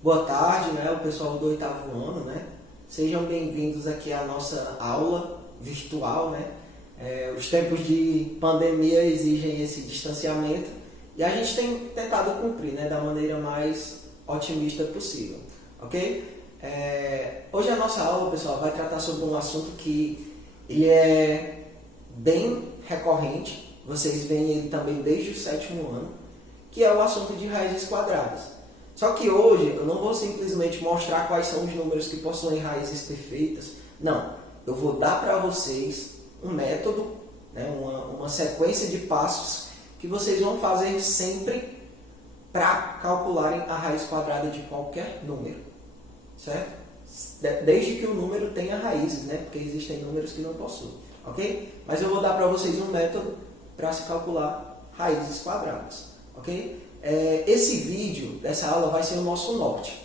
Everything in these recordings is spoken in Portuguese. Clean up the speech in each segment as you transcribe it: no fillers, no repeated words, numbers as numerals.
Boa tarde, né, o pessoal do oitavo ano, né? Sejam bem-vindos aqui à nossa aula virtual, né? Os tempos de pandemia exigem esse distanciamento e a gente tem tentado cumprir, né, da maneira mais otimista possível, ok? Hoje a nossa aula, pessoal, vai tratar sobre um assunto que ele é bem recorrente, vocês veem ele também desde o sétimo ano, que é o assunto de raízes quadradas. Só que hoje eu não vou simplesmente mostrar quais são os números que possuem raízes perfeitas. Não, eu vou dar para vocês um método, né, uma sequência de passos que vocês vão fazer sempre para calcularem a raiz quadrada de qualquer número, certo? Desde que o número tenha raízes, né? Porque existem números que não possuem, ok? Mas eu vou dar para vocês um método para se calcular raízes quadradas, ok? Esse vídeo dessa aula vai ser o nosso norte.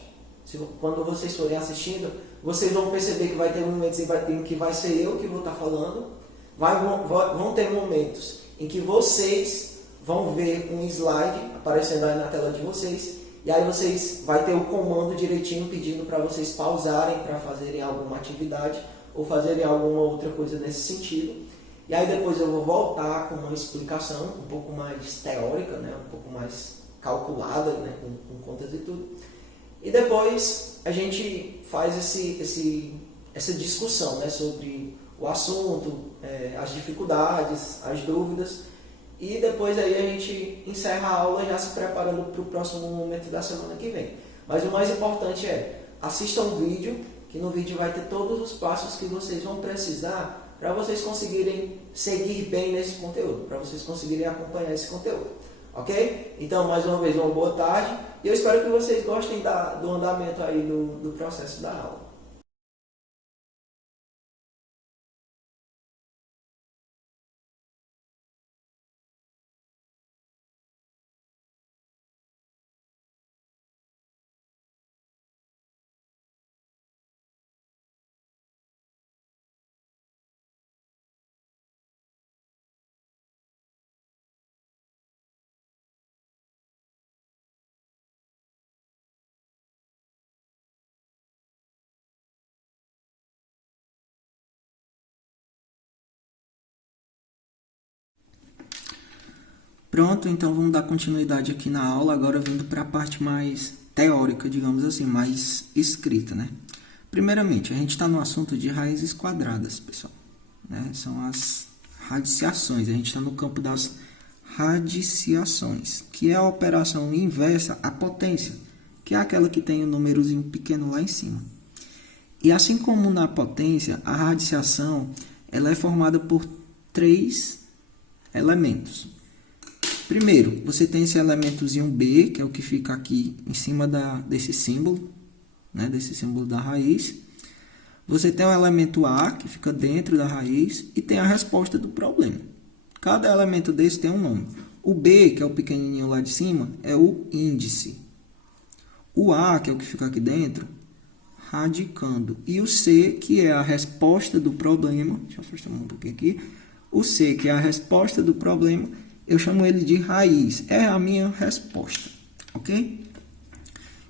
Quando vocês forem assistindo, vocês vão perceber que vai ter momentos em que vai ser eu que vou estar falando, vão ter momentos em que vocês vão ver um slide aparecendo aí na tela de vocês, e aí vocês vai ter o comando direitinho pedindo para vocês pausarem para fazerem alguma atividade ou fazerem alguma outra coisa nesse sentido. E aí depois eu vou voltar com uma explicação um pouco mais teórica, né, um pouco mais calculada, né, com contas e tudo. E depois a gente faz essa discussão, né, sobre o assunto, as dificuldades, as dúvidas. E depois aí a gente encerra a aula já se preparando para o próximo momento da semana que vem. Mas o mais importante é, assistam o vídeo, que no vídeo vai ter todos os passos que vocês vão precisar para vocês conseguirem seguir bem nesse conteúdo, para vocês conseguirem acompanhar esse conteúdo. Ok? Então, mais uma vez, uma boa tarde e eu espero que vocês gostem do andamento aí do processo da aula. Pronto, então vamos dar continuidade aqui na aula, agora vindo para a parte mais teórica, digamos assim, mais escrita, né? Primeiramente, a gente está no assunto de raízes quadradas, pessoal, né? São as radiciações, a gente está no campo das radiciações, que é a operação inversa à potência, que é aquela que tem o númerozinho pequeno lá em cima. E assim como na potência, a radiciação ela é formada por 3 elementos. Primeiro, você tem esse elementozinho B, que é o que fica aqui em cima desse símbolo, né, desse símbolo da raiz. Você tem o elemento A, que fica dentro da raiz, e tem a resposta do problema. Cada elemento desse tem um nome. O B, que é o pequenininho lá de cima, é o índice. O A, que é o que fica aqui dentro, radicando. E o C, que é a resposta do problema, deixa eu afastar um pouquinho aqui. O C, que é a resposta do problema, eu chamo ele de raiz. É a minha resposta, ok?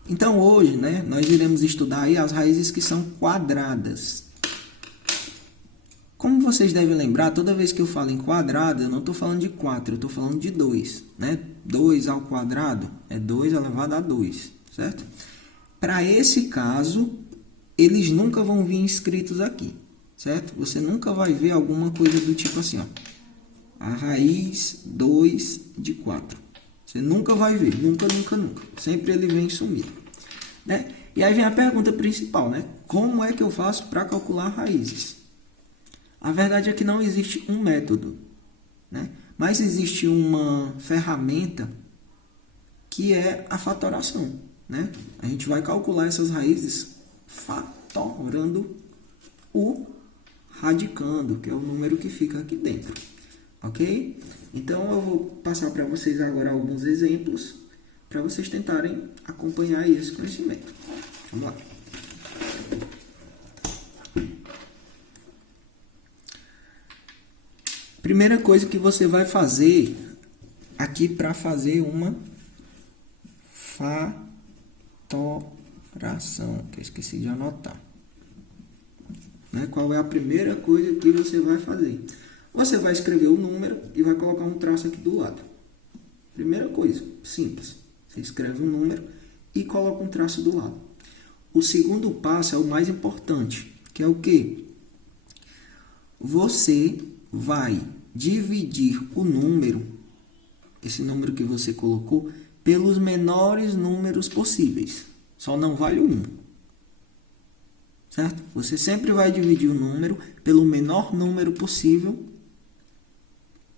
Então, hoje, né, nós iremos estudar aí as raízes que são quadradas. Como vocês devem lembrar, toda vez que eu falo em quadrado, eu não estou falando de 4, eu estou falando de 2. Né? 2 ao quadrado é 2 elevado a 2, certo? Para esse caso, eles nunca vão vir escritos aqui, certo? Você nunca vai ver alguma coisa do tipo assim, ó. A raiz 2 de 4. Você nunca vai ver, nunca, nunca, nunca. Sempre ele vem sumido, né? E aí vem a pergunta principal, né? Como é que eu faço para calcular raízes? A verdade é que não existe um método, né? Mas existe uma ferramenta que é a fatoração, né? A gente vai calcular essas raízes fatorando o radicando, que é o número que fica aqui dentro. Ok? Então, eu vou passar para vocês agora alguns exemplos para vocês tentarem acompanhar esse conhecimento. Vamos lá. Primeira coisa que você vai fazer aqui para fazer uma fração, que eu esqueci de anotar. Né? Qual é a primeira coisa que você vai fazer? Você vai escrever o número e vai colocar um traço aqui do lado. Primeira coisa, simples. Você escreve o número e coloca um traço do lado. O segundo passo é o mais importante, que é o quê? Você vai dividir o número, esse número que você colocou, pelos menores números possíveis. Só não vale o 1. Certo? Você sempre vai dividir o número pelo menor número possível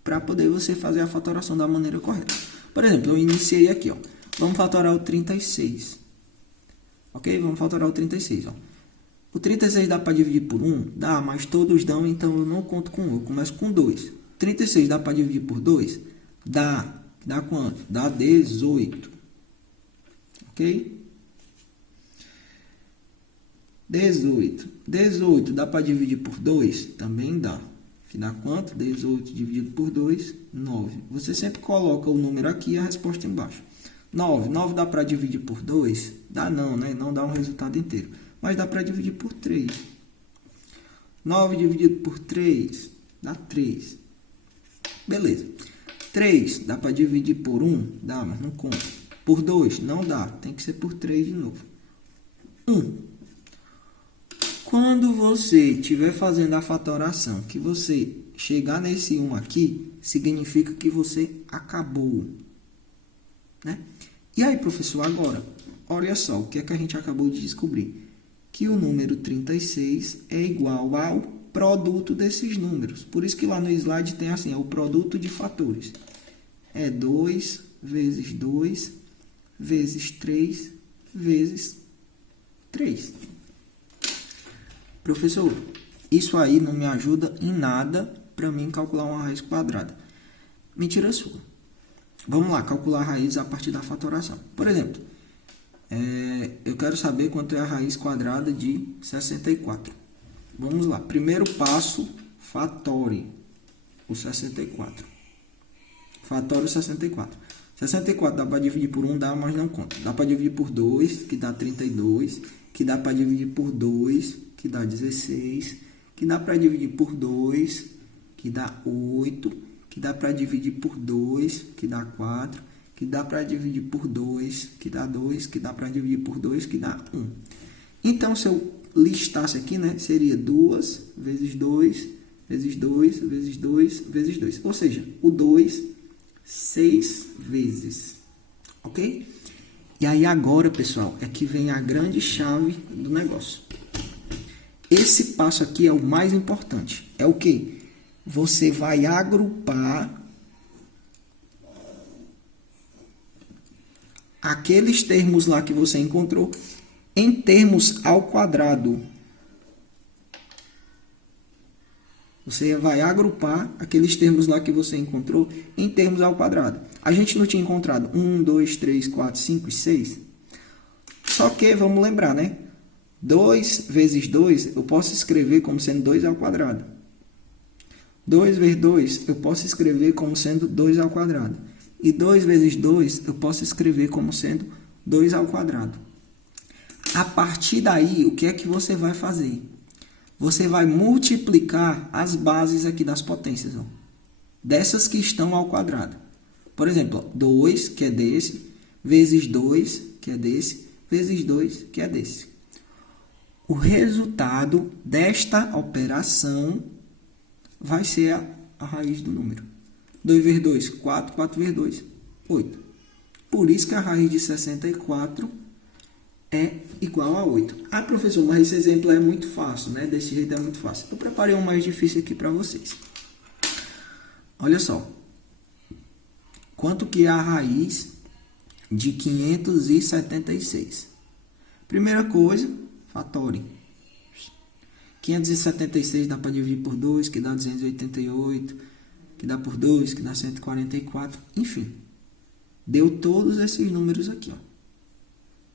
para poder você fazer a fatoração da maneira correta. Por exemplo, eu iniciei aqui, ó. Vamos fatorar o 36. Ok? Vamos fatorar o 36, ó. O 36 dá para dividir por 1? Dá, mas todos dão, então eu não conto com 1. Eu começo com 2. 36 dá para dividir por 2? Dá. Dá quanto? Dá 18. Ok? 18. 18 dá para dividir por 2? Também dá. Que dá quanto? 18 dividido por 2, 9. Você sempre coloca o número aqui e a resposta embaixo. 9. 9 dá para dividir por 2? Dá não, né? Não dá um resultado inteiro. Mas dá para dividir por 3. 9 dividido por 3 dá 3. Beleza. 3 dá para dividir por 1? Dá, mas não conta. Por 2? Não dá. Tem que ser por 3 de novo. 1. Quando você estiver fazendo a fatoração, que você chegar nesse 1 aqui, significa que você acabou. Né? E aí, professor, agora, olha só, o que é que a gente acabou de descobrir? Que o número 36 é igual ao produto desses números. Por isso que lá no slide tem assim, é o produto de fatores. É 2 vezes 2 vezes 3 vezes 3. Professor, isso aí não me ajuda em nada para mim calcular uma raiz quadrada. Mentira sua. Vamos lá, calcular a raiz a partir da fatoração. Por exemplo, eu quero saber quanto é a raiz quadrada de 64. Vamos lá. Primeiro passo, fatore o 64. Fatore o 64. 64 dá para dividir por 1, dá, mas não conta. Dá para dividir por 2, que dá 32. Que dá para dividir por 2, que dá 16. Que dá para dividir por 2, que dá 8. Que dá para dividir por 2, que dá 4. Que dá para dividir por 2, que dá 2. Que dá para dividir por 2, que dá 1. Então, se eu listasse aqui, né, seria 2 vezes 2, vezes 2, vezes 2, vezes 2. Ou seja, o 2, 6 vezes. Ok? E aí agora, pessoal, é que vem a grande chave do negócio. Esse passo aqui é o mais importante. É o quê? Você vai agrupar aqueles termos lá que você encontrou em termos ao quadrado. Você vai agrupar aqueles termos lá que você encontrou em termos ao quadrado. A gente não tinha encontrado 1, 2, 3, 4, 5 e 6? Só que, vamos lembrar, né? 2 vezes 2 eu posso escrever como sendo 2 ao quadrado. 2 vezes 2 eu posso escrever como sendo 2 ao quadrado. E 2 vezes 2 eu posso escrever como sendo 2 ao quadrado. A partir daí, o que é que você vai fazer? Você vai multiplicar as bases aqui das potências, ó, dessas que estão ao quadrado. Por exemplo, 2, que é desse, vezes 2, que é desse, vezes 2, que é desse. O resultado desta operação vai ser a raiz do número. 2 vezes 2, 4, 4 vezes 2, 8. Por isso que a raiz de 64 é igual a 8. Ah, professor, mas esse exemplo é muito fácil, né? Desse jeito é muito fácil. Eu preparei um mais difícil aqui para vocês. Olha só. Quanto que é a raiz de 576? Primeira coisa, fatore. 576 dá para dividir por 2, que dá 288, que dá por 2, que dá 144, enfim. Deu todos esses números aqui, ó.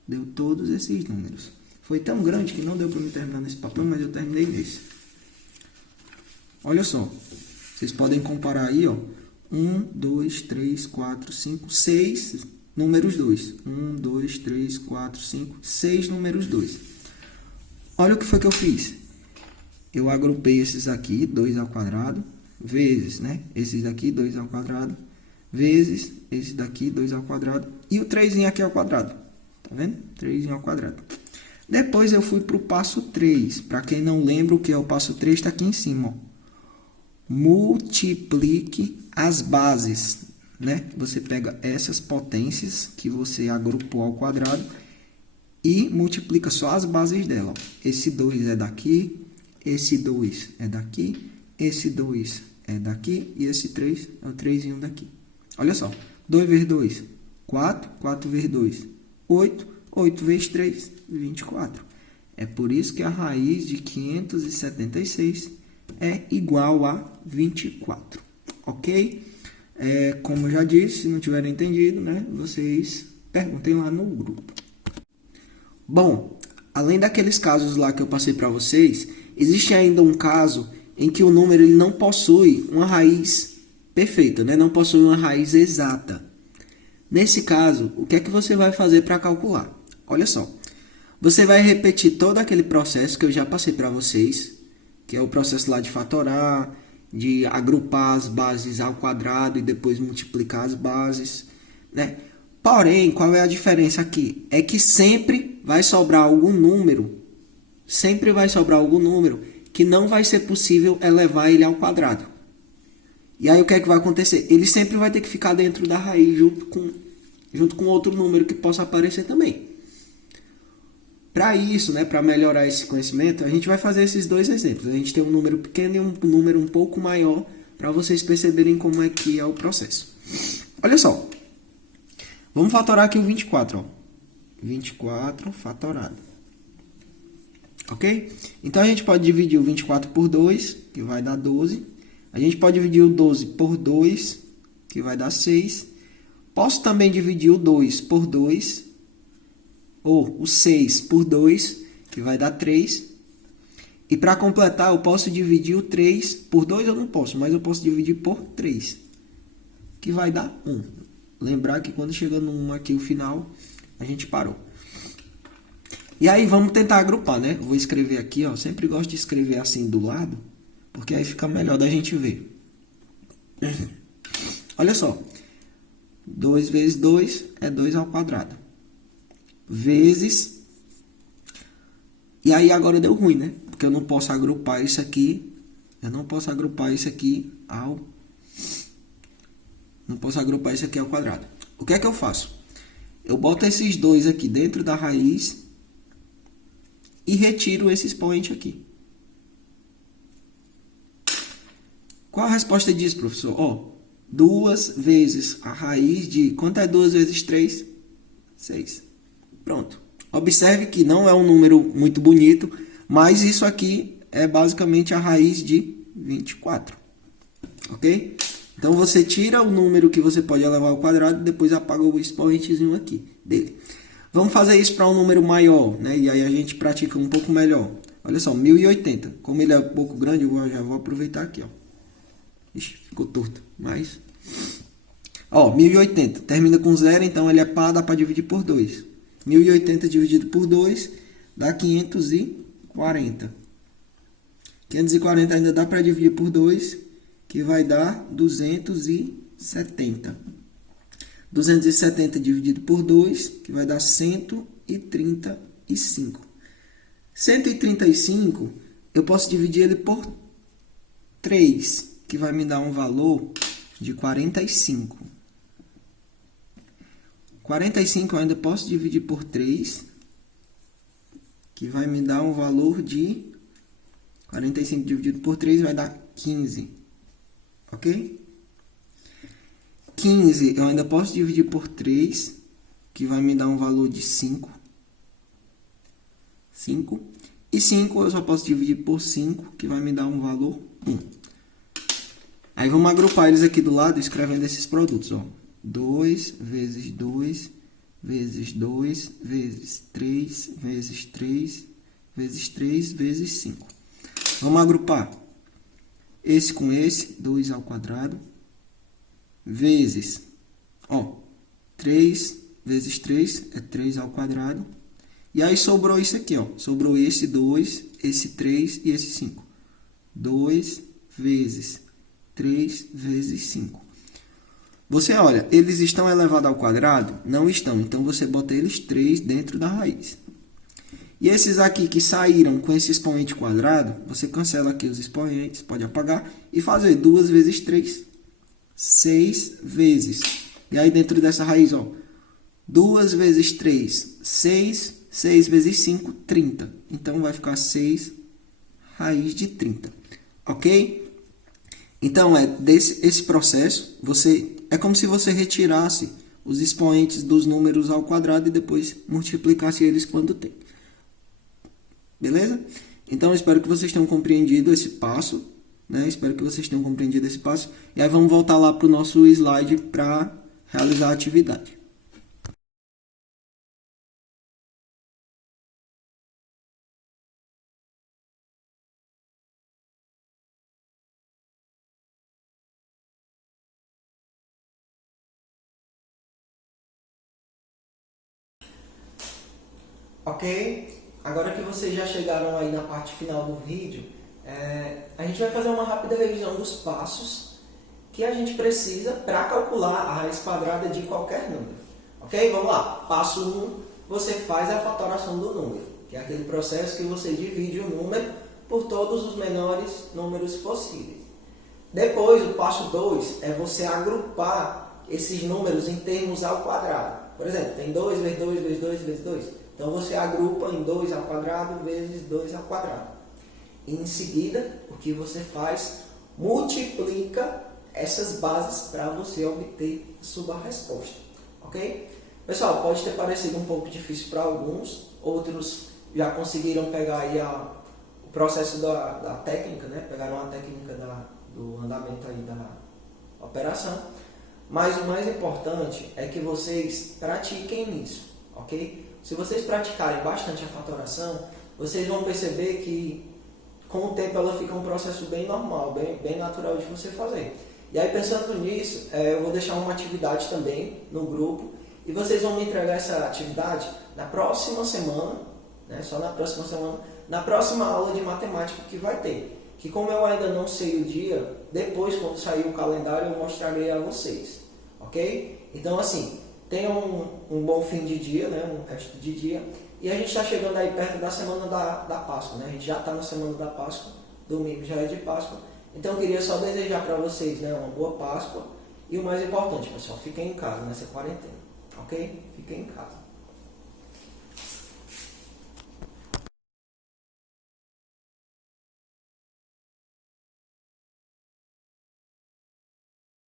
Deu todos esses números. Foi tão grande que não deu para me terminar nesse papel, mas eu terminei nesse. Olha só. Vocês podem comparar aí, ó. 1, 2, 3, 4, 5, 6. números 2. 1, 2, 3, 4, 5, 6 números 2. Olha o que foi que eu fiz. Eu agrupei esses aqui, 2 ao quadrado, vezes, né? Esses daqui, 2 ao quadrado, vezes esse daqui, 2 ao quadrado, e o 3 aqui ao quadrado. Tá vendo? 3 ao quadrado. Depois eu fui para o passo 3. Para quem não lembra o que é o passo 3, está aqui em cima. Ó. Multiplique as bases. Né? Você pega essas potências que você agrupou ao quadrado e multiplica só as bases dela. Ó. Esse 2 é daqui, esse 2 é daqui, esse 2 é daqui e esse 3 é o 3 daqui. Olha só. 2 vezes 2, 4. 4 vezes 2, 8. 8 vezes 3, 24. É por isso que a raiz de 576 é igual a 24. Ok? Como eu já disse, se não tiverem entendido, né, vocês perguntem lá no grupo. Bom, além daqueles casos lá que eu passei para vocês, existe ainda um caso em que o número ele não possui uma raiz perfeita, né? Não possui uma raiz exata. Nesse caso, o que é que você vai fazer para calcular? Olha só, você vai repetir todo aquele processo que eu já passei para vocês, que é o processo lá de fatorar, de agrupar as bases ao quadrado e depois multiplicar as bases, né? Porém, qual é a diferença aqui? É que sempre vai sobrar algum número que não vai ser possível elevar ele ao quadrado. E aí o que é que vai acontecer? Ele sempre vai ter que ficar dentro da raiz junto com outro número que possa aparecer também. Para isso, né, para melhorar esse conhecimento, a gente vai fazer esses dois exemplos. A gente tem um número pequeno e um número um pouco maior para vocês perceberem como é que é o processo. Olha só. Vamos fatorar aqui o 24. Ó. 24 fatorado. Ok? Então, a gente pode dividir o 24 por 2, que vai dar 12. A gente pode dividir o 12 por 2, que vai dar 6. Posso também dividir o 2 por 2, ou o 6 por 2, que vai dar 3. E para completar, eu posso dividir o 3 por 2, eu não posso, mas eu posso dividir por 3, que vai dar 1. Lembrar que quando chega no 1 aqui, o final, a gente parou. E aí, vamos tentar agrupar, né? Vou escrever aqui, ó. Sempre gosto de escrever assim do lado, porque aí fica melhor da gente ver. Olha só. 2 vezes 2 é 2 ao quadrado. Vezes... E aí agora deu ruim, né? Porque eu não posso agrupar isso aqui. Não posso agrupar isso aqui ao quadrado. O que é que eu faço? Eu boto esses dois aqui dentro da raiz e retiro esse expoente aqui. Qual a resposta disso, professor? Ó, 2 vezes a raiz de... Quanto é 2 vezes 3? 6. Pronto. Observe que não é um número muito bonito, mas isso aqui é basicamente a raiz de 24. Ok? Então, você tira o número que você pode elevar ao quadrado e depois apaga o expoentezinho aqui dele. Vamos fazer isso para um número maior, né? E aí a gente pratica um pouco melhor. Olha só, 1080. Como ele é um pouco grande, eu já vou aproveitar aqui, ó. Ixi, ficou torto, mas... Ó, 1080. Termina com 0, então ele dá para dividir por 2. 1080 dividido por 2 dá 540. 540 ainda dá para dividir por 2, que vai dar 270. 270 dividido por 2, que vai dar 135. 135, eu posso dividir ele por 3, que vai me dar um valor de 45. 45 eu ainda posso dividir por 3, que vai me dar um valor de... 45 dividido por 3 vai dar 15. Ok? 15 eu ainda posso dividir por 3, que vai me dar um valor de 5. 5. E 5 eu só posso dividir por 5, que vai me dar um valor 1. Aí vamos agrupar eles aqui do lado, escrevendo esses produtos. Ó. 2 vezes 2, vezes 2, vezes 3, vezes 3, vezes 3, vezes 5. Vamos agrupar esse com esse, 2 ao quadrado, vezes, ó, 3 vezes 3 é 3 ao quadrado. E aí sobrou isso aqui, ó. Sobrou esse 2, esse 3 e esse 5. 2 vezes 3 vezes 5. Você olha, eles estão elevados ao quadrado? Não estão. Então, você bota eles 3 dentro da raiz. E esses aqui que saíram com esse expoente quadrado, você cancela aqui os expoentes, pode apagar, e fazer 2 vezes 3, 6 vezes. E aí, dentro dessa raiz, ó, 2 vezes 3, 6, 6 vezes 5, 30. Então, vai ficar 6 raiz de 30. Ok? Então, esse processo, é como se você retirasse os expoentes dos números ao quadrado e depois multiplicasse eles quando tem. Beleza? Então, espero que vocês tenham compreendido esse passo, né? Espero que vocês tenham compreendido esse passo. E aí, vamos voltar lá para o nosso slide para realizar a atividade. Ok? Agora que vocês já chegaram aí na parte final do vídeo, a gente vai fazer uma rápida revisão dos passos que a gente precisa para calcular a raiz quadrada de qualquer número. Ok? Vamos lá. Passo 1, você faz a fatoração do número, que é aquele processo que você divide o número por todos os menores números possíveis. Depois, o passo 2 é você agrupar esses números em termos ao quadrado. Por exemplo, tem 2 vezes 2 vezes 2 vezes 2. Então, você agrupa em 2 ao quadrado vezes 2 ao quadrado. E, em seguida, o que você faz? Multiplica essas bases para você obter a sua resposta. Ok? Pessoal, pode ter parecido um pouco difícil para alguns. Outros já conseguiram pegar aí o processo da técnica, né? Pegaram a técnica do andamento aí da operação. Mas o mais importante é que vocês pratiquem isso. Ok? Se vocês praticarem bastante a fatoração, vocês vão perceber que com o tempo ela fica um processo bem normal, bem natural de você fazer. E aí, pensando nisso, eu vou deixar uma atividade também no grupo e vocês vão me entregar essa atividade na próxima semana, né? Só na próxima semana, na próxima aula de matemática que vai ter. Que como eu ainda não sei o dia, depois quando sair o calendário eu mostrarei a vocês. Ok? Então, assim, tenham um bom fim de dia, né? Um resto de dia. E a gente está chegando aí perto da semana da Páscoa, né? A gente já está na semana da Páscoa, domingo já é de Páscoa. Então eu queria só desejar para vocês, né, uma boa Páscoa. E o mais importante, pessoal, fiquem em casa nessa quarentena, ok? Fiquem em casa.